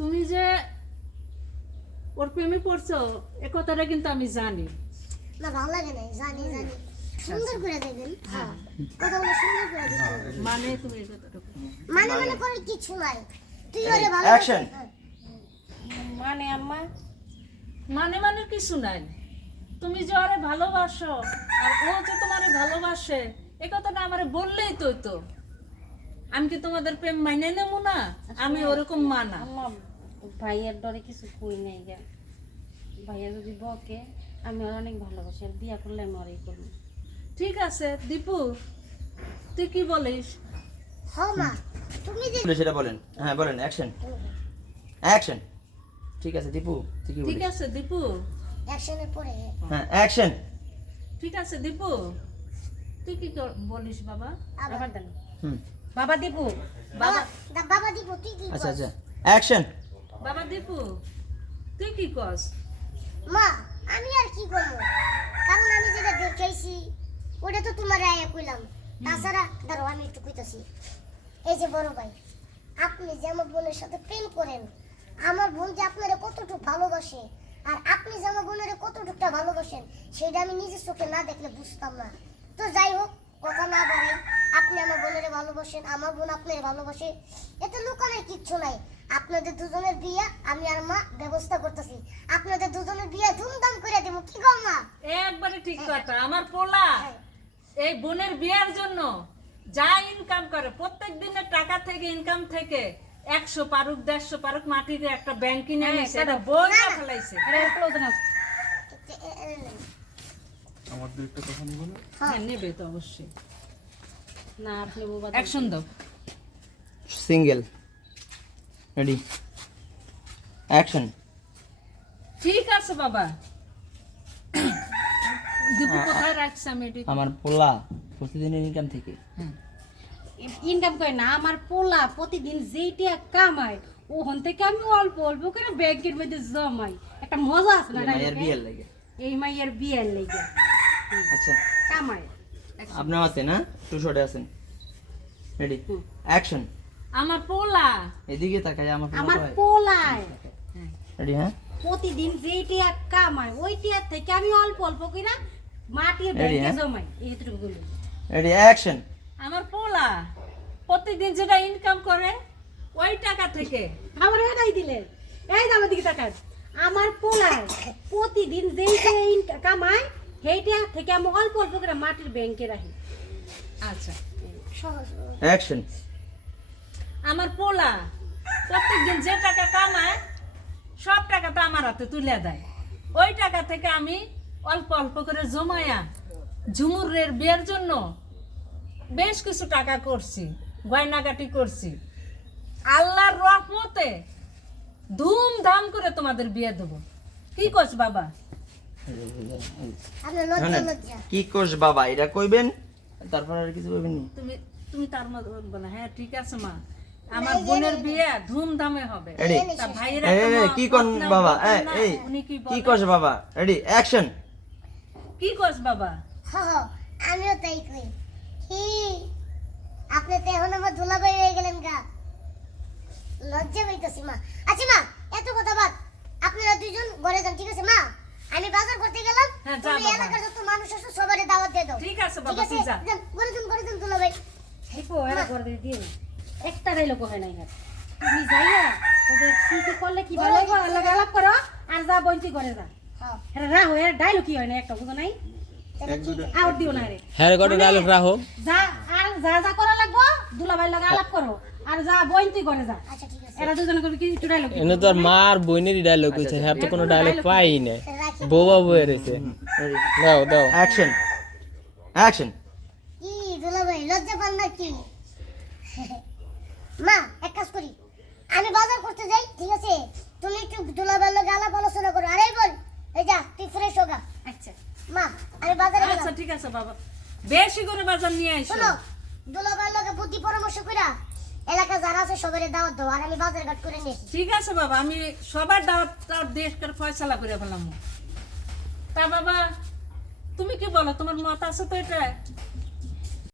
তুমি যে ওর প্রেমে পড়ছো এ কথাটা কিন্তু আমি জানি। না ভালো লাগে না, জানি জানি সুন্দর করে দেবেন। হ্যাঁ কথাগুলো সুন্দর করে দিবেন। মানে তুমি এই কথাটা মানে মানে করে কিছু নাই, তুই ওরে ভালো অ্যাকশন। মানে আম্মা মানে মানে কিছু নাই। তুমি যে ওরে ভালোবাসো আর ও যে তোমারে ভালোবাসে এ কথাটা আমারে বললেই তো হইতো। আমি কি তোমাদের প্রেম মাইনে নেবো না? আমি ওরকম মানা। আম্মা ভাইয়ার ডরে কিছু কই নাই গা। ভাইয়া যদি বকে আমি ওর অনেক ভালোবাসি, আর বিয়া করলে আমি ওরই করবো। ঠিক আছে দীপু, তুই কি বলিস? হ্যাঁ মা, তুমি যে সেটা বলেন। হ্যাঁ বলেন, অ্যাকশন অ্যাকশন। ঠিক আছে দীপু, তুই কি ঠিক বলিস? আছে দীপু, অ্যাকশনে পড়ে। হ্যাঁ অ্যাকশন। ঠিক আছে দীপু, তুই কি বলিস বাবা? আবার দেন হুম বাবা দীপু। বাবা বাবা দিব, তুই কি আচ্ছা বল? আচ্ছা অ্যাকশন। বাবা দীপু, তুই কি কস? মা আমি আর কি করব, কারণ আমি যেটা দেখাইছি ওটা তো তোমার আয়া কইলাম। তাছাড়া ধরো আমি একটু কইতাছি, এই যে বড় ভাই, আপনি যে আমার বোনের সাথে প্রেম করেন, আমার বোন যে আপনারা কতটুকু ভালোবাসে আর আপনি যে আমার বোনের কতটুকুটা ভালোবাসেন সেটা আমি নিজের চোখে না দেখলে বুঝতাম না। তো যাই হোক, কথা না বাড়াই, আপনি আমার বোনের ভালোবাসেন, আমার বোন আপনার ভালোবাসে, এতে লুকানোর কিচ্ছু নাই। আপনাদের দুজনের বিয়ে আমি আর মা ব্যবস্থা করতেছি, আপনাদের দুজনের বিয়ে ধুমধাম করে দেব, কি গো মা? একবারে ঠিক কথা। আমার পোলা এই বোনের বিয়ার জন্য যা ইনকাম করে প্রত্যেক দিনের টাকা থেকে, ইনকাম থেকে 100 পারুক 150 পারুক মাটির একটা ব্যাংক কিনে নিয়েছে, এটা বইয়া ফেলাইছে। আরে ক্লোজ না আমার দুই একটা কথা নিয়ে বলো। হ্যাঁ নেবে তো অবশ্যই। না আপনি বাবা অ্যাকশন দাও। সিঙ্গেল। Ready action. ঠিক আছে বাবা। দীপু কোথায় রাখছে আমি এটি? আমার পোলা প্রতিদিনের ইনকাম থেকে। হ্যাঁ ইনকাম করে না, আমার পোলা প্রতিদিন যেইটা কামায় ওখান থেকে আমি অল্প অল্প করে ব্যাংকের মধ্যে জমাই। একটা মজা আছে না মায়ের বিয়ের লাগে। এই মাইয়ের বিয়ের লেগে আচ্ছা কামায়। আপনিও আছেন? না টু শটে আছেন। Ready action. আমার পোলা এদিকে তাকাই, আমার আমার পোলায় রেডি। হ্যাঁ প্রতিদিন যেইটা কামায় ওইটা থেকে আমি অল্প অল্প করে মাটির Ready, ব্যাংকে হ্যাঁ? জমাই। এইটুকু বলি রেডি অ্যাকশন। আমার পোলা প্রতিদিন যেটা ইনকাম করে ওই টাকা থেকে আমার এটাই দিলেন। এই যে আমার দিকে তাকান, আমার পোলায় প্রতিদিন যেইটা কামায় সেইটা থেকে আমি অল্প অল্প করে মাটির ব্যাংকে রাখি। আচ্ছা সহজ। অ্যাকশন। আমার পোলা প্রত্যেকদিন যে টাকা কামায় সব টাকা তো আমার হাতে তুলে দেয়। ওই টাকা থেকে আমি অল্প অল্প করে জমায়া ঝুমুরের বিয়ের জন্য বেশ কিছু টাকা করছি, গয়নাগাটি করছি। আল্লাহর রহমতে ধুমধাম করে তোমাদের বিয়ে দেবো। কি করছ বাবা? আপনার লজ্জা লজ্জা। কি কোষ বাবা এটা কইবেন, তারপর আর কিছু কইবেন নি? তুমি তুমি তার মধ্যে বলবে না? হ্যাঁ ঠিক আছে মা, আমার বোনের বিয়ে ধুমধামে হবে। রেডি তা ভাইয়েরা এই কি কোন বাবা? এই উনি কি কি বলে? কোষ বাবা? Ready action. কি করছ বাবা? আমিও তাই কই। কি আপনি তো এখন আমার দুলাভাই হয়ে গেলেন গা, লজ্জা পাইতেছি মা। আচ্ছা মা, এত কথা বাদ, আপনারা দুইজন ঘরে যান, ঠিক আছে মা? আমি বাজার করতে গেলাম, হ্যাঁ, যা তুমি বাবা। এলাকার যত মানুষ আছে সবারে দাওয়াত দিয়ে দাও। ঠিক আছে ঠিক বাবা, আছে, তুই যা। যান, ঘরে যান দুলাভাই। হেপো এরা করে দিয়ে দিন। একটা ডাইলগ হয় নাই। তুমি যাইয়া তোদের কি কি করলে কি ভালো হবে আল্লাহ আলাপ করো, আর যা বঞ্চি করে যা। হ্যাঁ, এরা রাহো, এরা ডাইলগ কি হয় না একটা বুঝো নাই? আউট দিও না রে। হ্যাঁ গোটা ডায়লগ রাখো। যা আর যা যা করা লাগবো দুলাভাই লাগে আলাপ করো, আর যা বঞ্চি করে যা। আচ্ছা ঠিক আছে, এরা দুজনে করবে কি একটু ডাইলগ। এনে তো আর মার বইনেরই ডায়লগ হইছে, হ্যাঁ তো কোনো ডায়লগ পাই না। রাখি। বউবা বইয়ে রয়েছে। রেডি দাও দাও অ্যাকশন। অ্যাকশন। কি দুলাভাই লজ্জা পান না কি? মা এক কাজ করি, আমি বাজার করতে যাই, ঠিক আছে? তুমি একটু দুলাভাইয়ের লগে আলাপ আলোচনা করো। আরে বল, এই যা তুই ফ্রেশ হোগা। আচ্ছা মা আমি বাজারে আচ্ছা গেলাম। ঠিক আছে বাবা, বেশি করে বাজার নিয়ে আইসো। শোনো, দুলাভাইয়ের লগে বুদ্ধি পরামর্শ কইরা এলাকা যারা আছে সবারে দাওয়াত দাও, আর আমি বাজার ঘাট করে নিয়েছি। ঠিক আছে বাবা, আমি সবার দাওয়াত দেশকার ফয়সালা করে ফেলাম। তা বাবা তুমি কি বলো, তোমার মত আছে তো এটা?